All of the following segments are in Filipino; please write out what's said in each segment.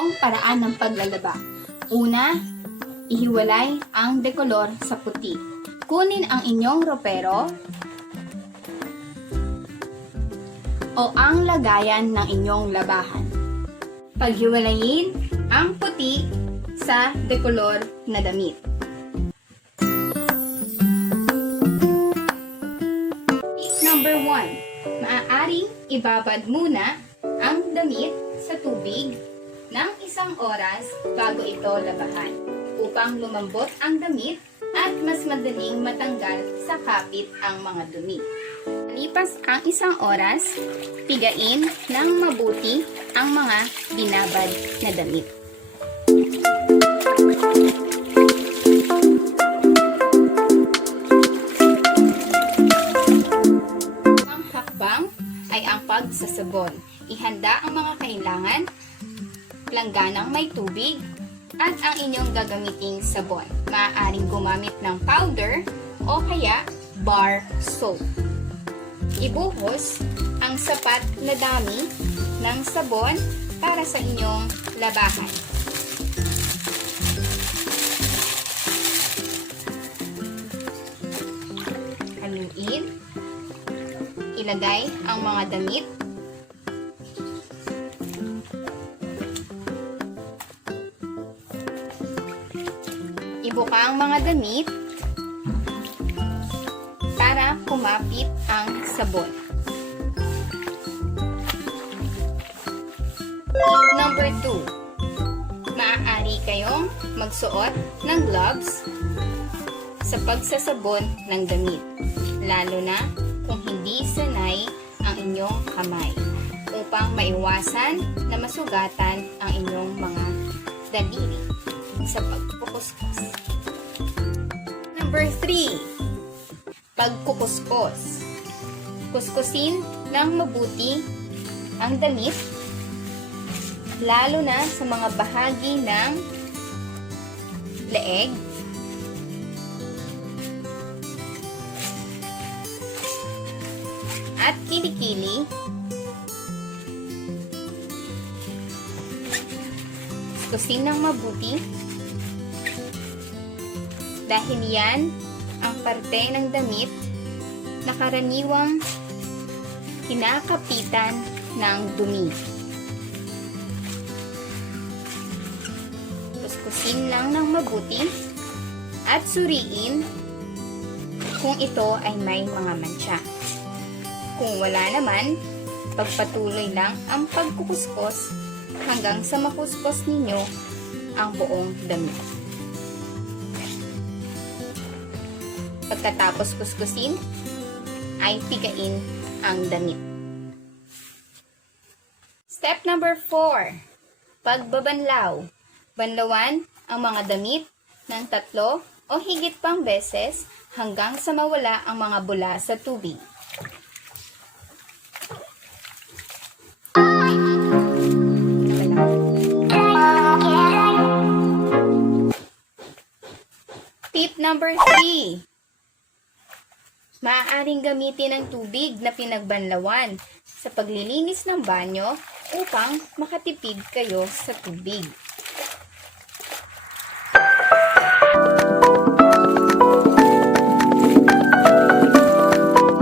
Tatlong paraan ng paglalaba. Una, ihiwalay ang dekolor sa puti. Kunin ang inyong ropero o ang lagayan ng inyong labahan. Paghiwalayin ang puti sa dekolor na damit. Tip number 1. Maaaring ibabad muna ang damit sa tubig ng 1 oras bago ito labahan upang lumambot ang damit at mas madaling matanggal sa kapit ang mga dumi. Lipas ang 1 oras, pigain ng mabuti ang mga binabad na damit. Ang hakbang ay ang pagsasabon. Ihanda ang mga kailangan, langganang may tubig, at ang inyong gagamiting sabon. Maaaring gumamit ng powder o kaya bar soap. Ibuhos ang sapat na dami ng sabon para sa inyong labahan. Haluin. Ilagay ang mga damit. Ibuka ang mga damit para kumapit ang sabon. Tip number 2. Maaari kayong magsuot ng gloves sa pagsasabon ng damit, lalo na kung hindi sanay ang inyong kamay, upang maiwasan na masugatan ang inyong mga daliri sa pagkukuskus. Number 3. Pagkukuskus. Kuskusin ng mabuti ang damit, lalo na sa mga bahagi ng leeg, at kilikili, kuskusin ng mabuti dahil yan ang parte ng damit na karaniwang kinakapitan ng dumi. Kuskusin lang ng mabuti at suriin kung ito ay may mga mantsa. Kung wala naman, pagpatuloy lang ang pagkukuskus hanggang sa makuskus ninyo ang buong damit. Pagkatapos kuskusin, ay pigain ang damit. Step number 4. Pagbabanlaw. Banlawan ang mga damit ng 3 o higit pang beses hanggang sa mawala ang mga bula sa tubig. Tip number 3. Maaaring gamitin ang tubig na pinagbanlawan sa paglilinis ng banyo upang makatipid kayo sa tubig.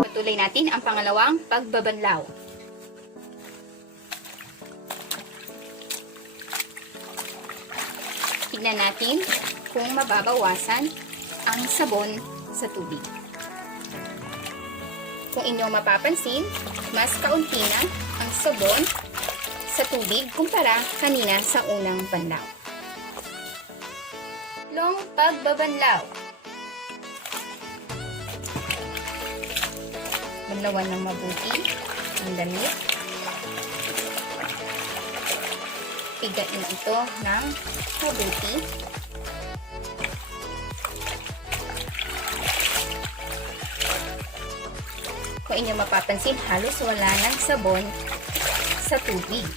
Patuloy natin ang pangalawang pagbabanlaw. Tignan natin kung mababawasan ang sabon sa tubig. Kung inyong mapapansin, mas kaunti na ang sabon sa tubig kumpara kanina sa unang banlaw. Long pagbabanlaw. Banlawan ng mabuti ang damit. Pigain ito ng mabuti. Kung inyong mapapansin, halos wala ng sabon sa tubig.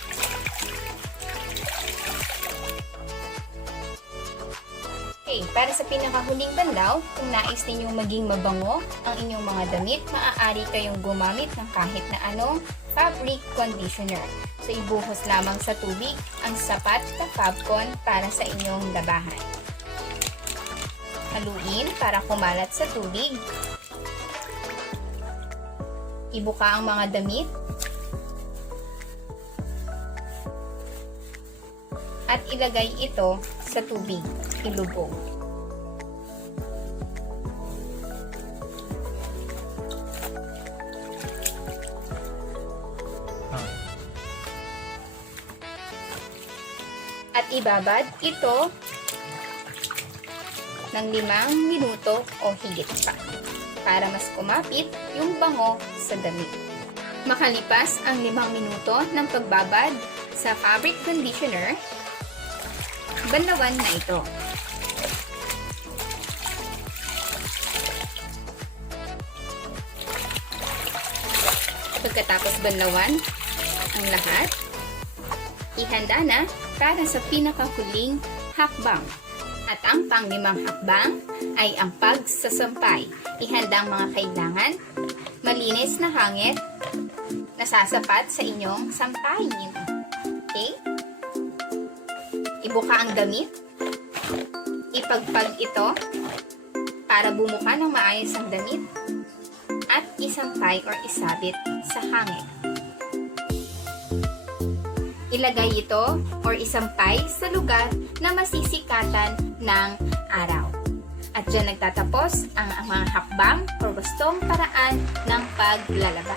Okay, para sa pinakahuling banlaw, kung nais ninyong maging mabango ang inyong mga damit, maaari kayong gumamit ng kahit na anong fabric conditioner. So, ibuhos lamang sa tubig ang sapat na Fabcon para sa inyong labahan. Haluin para kumalat sa tubig. Ibuka ang mga damit. At ilagay ito sa tubig. Ilubog. At ibabad ito ng 5 minuto o higit pa para mas kumapit yung bango sa damit. Makalipas ang 5 minuto ng pagbabad sa fabric conditioner, banlawan na ito. Pagkatapos banlawan ang lahat, ihanda na para sa pinakahuling hakbang. At ang pang-5 hakbang ay ang pagsasampay. Ihanda ang mga kailangan, malinis na hangit na sasapat sa inyong sampayin. Okay? Ibuka ang damit. Ipagpag ito para bumuka ng maayos ang damit at isampay or isabit sa hangin. Ilagay ito or isampay sa lugar na masisikatan ng araw. At dyan nagtatapos ang mga hakbang o gustong paraan ng paglalaba.